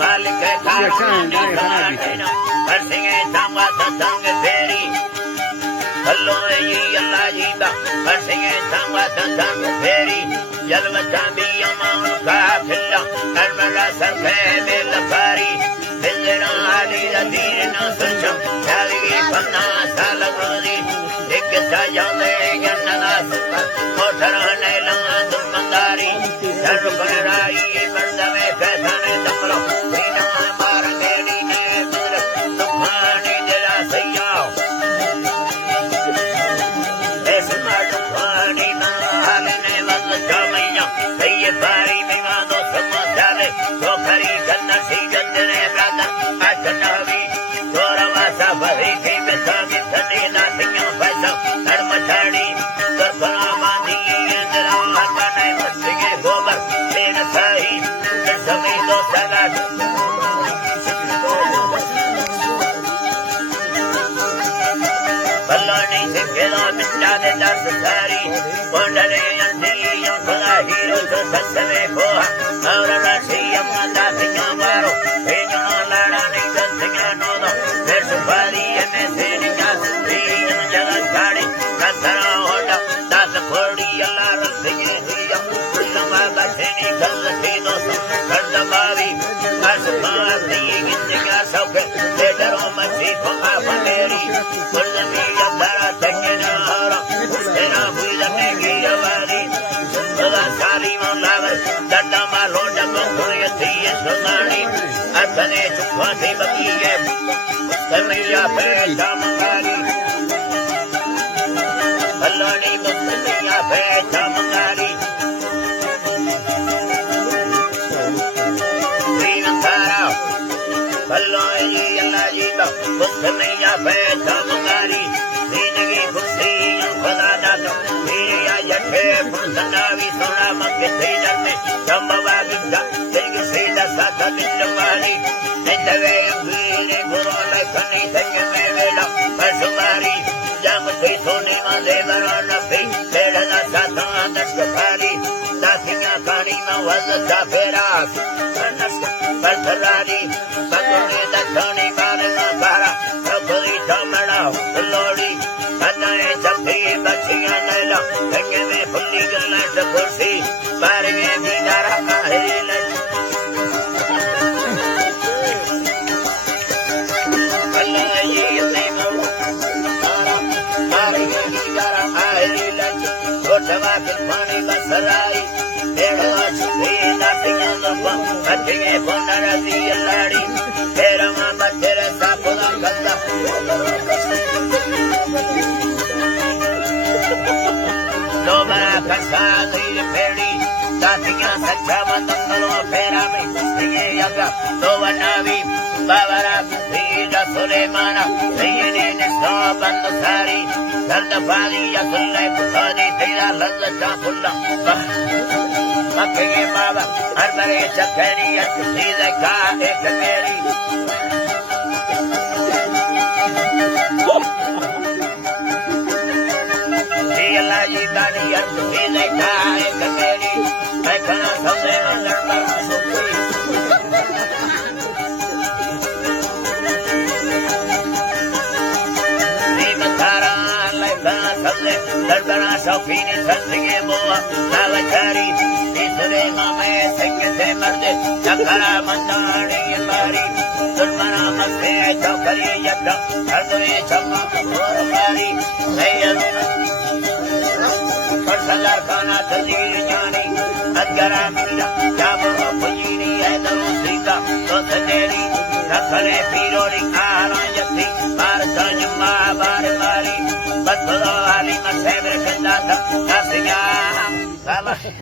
मालिक काराने सनाटेना परसिंगे तंगा तंग फेरी हल्लो ये अल्लाह जी दा परसिंगे तंगा तंग फेरी जलवा चांदी अमां का फिल्ला करमला सरखे में लफारी दिलना आली दीर ना सुचो चाली पन्ना साल रोजी एक सजाने जन्नत सुता कोठरने लंद मंदारी सर बनराई मर्द में फैसने दमलो बिना मार गेली ने दूर दुखानी जरा सयाओ ऐस मार दुखानी ना हालने वक्त जामैया सही बारी में वादो समाचाले तो खरी जन्नत सी जन्नत ब्रदर अजनबी तोरवासा भरी के बेसागे सने ना सिया पैसा धर्म छाड़ी करबला मांदी इंद्रा हकने मस्के गोबर तेन सही समय तो सदा बल्लानी से केला मिटा दे दस सारी कोंडले अंधी यो खुदा हीरो तो ससने को और राशि अम्मा सिया मारो भेजो लाड़ा नहीं गंदिया नो दो फिर सफारी में से निकास तेरी जगह छाड़ी कसरा होड़ा दस फोड़ी अल्लाह रसिए हिया कुलमा बसेनी गलती दो कर दबावी आसमान नहीं गिंदिया सौके ले डरो मची को आपनेरी कुलमी अधरा तकना हरा तेरा भूल में गिया वाली खुदा सारी मौलावर डड्डा मारो डबो कोई थी सुनानी अथने चुखवाती बकीए कमिया पे चमकारी बल्लानी कमिया पे चमकारी दीन सारा बल्लानी अल्लाह जी दा कमिया पे चमकारी जिंदगी खुशी खुदा दा मेरा यथे फुसनावी सोना मक्के थे जन्मे संभवा दिखा तेरी सीधा साधा दिलवानी निंदवे अंगीने गुरो लखनी संग में वेला परसुमारी जम से सोने वाले वराना पे तेरा साधा दस खाली दासिया खानी में वज़ फेरास नस परथरारी बंदे दथनी मारना कारा प्रभुई धमना लोड़ी अन्ने जब्बी बचिया नैला संग में फुल्ली गल्ला से कुर्सी बारे में दीदारा आहेल अल्लाह ये सेमो तारा बारे में दीदारा आहेल छोटवा के पानी बसराई तेरा छुपी नाटिया लबा अठे बनरसी अल्लाड़ी तेरा मां तेरे सापुला गल्ला लोबरा खसा दी फेड़ी दातिया सच्चा मंदलो फेरा में सिंगे यगा तो वनावी बावरा सीधा सुलेमाना सैयने ने सो बंद सारी दर्द वाली या सुल्ले पुसादी तेरा लज्जा फुल्ला मक्के बाबा हर बरे चखेरी सीधे का एक मेरी अल्लाह जी दानी सीधे का एक मेरी मैं खाना सबसे अंदर पर दर्दना शौकीन संगे बोआ नावचारी तीसरे में सिंह से मर्दे चकरा मंदानी मारी दुर्मना मस्ते चौकरी यद्दा हरदवे चम्मा और मारी सरदार खाना तजीर जानी अजगरा मिला जामो पुजीनी है दरूसी का तो सनेरी रखले पीरोरी आना यथी मार सजमा बार मारी बदला आली मसेबर कंदा था नसिया